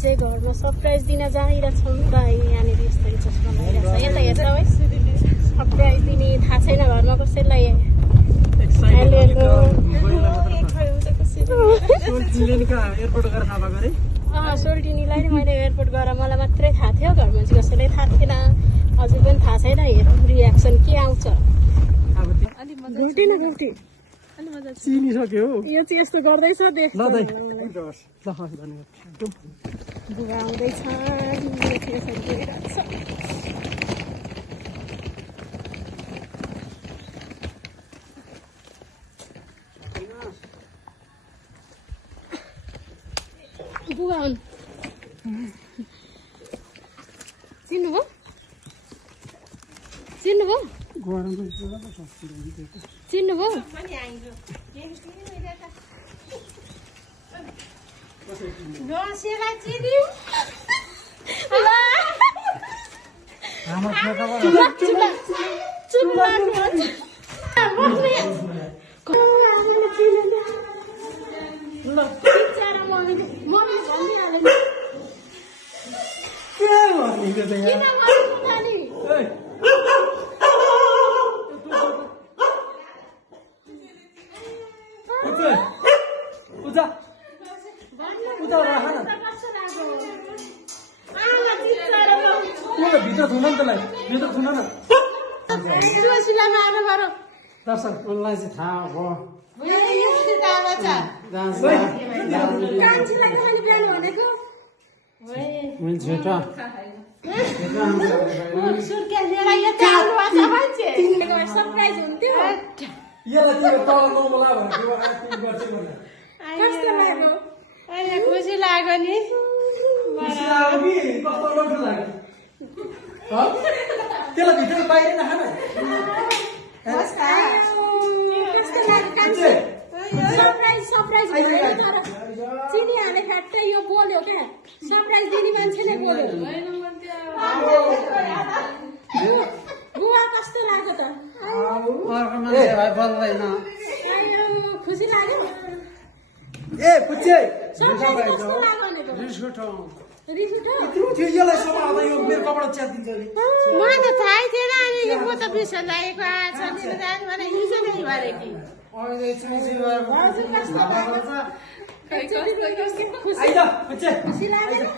चाहिँ घरमा सरप्राइज दिन जाइरहेछौँ त यहाँनिर यस्तै चस्मा लगाइरहेछ यता हेर्छ है सरप्राइज दिने थाहा छैन घरमा कसैलाई सोल्टिनीलाई मैले एयरपोर्ट गएर मलाई मात्रै थाहा थियो घरमा चाहिँ कसैलाई थाहा थिएन अझै पनि थाहा छैन हेरौँ रियाक्सन के आउँछ चिनिसक्यो यो चाहिँ यस्तो गर्दैछ देख बुबा आउँदैछ बुबा हुन् चिन्नुभयो चिन्नुभयो चिन्नुभयो भित्र थुन नि त्यसलाई भित्र थुन न दर्शकलाई चाहिँ थाहा भयो सरप्राइज हुन्थ्यो खुसी लाग्यो नि त्यसलाई भित्र बाहिर नखान चिनिहाले फ्याट्टै यो बोल्यो क्या सरप्राइज दिने मान्छेले बोल्यो बुवा कस्तो लाग्यो त खुसी लाग्यो ए पुच्छे सरप्राइज कस्तो लाग्यो रिस उठ्यो यसलाई समाउँदा यो मेरो कपडा च्यातिन्छ नि मलाई त थाहै थिएन अनि यो पोतो बिर्सन लागेको आछ भने हिजो नै भरे कि अहिले चाहिँ खुसी लाग्यो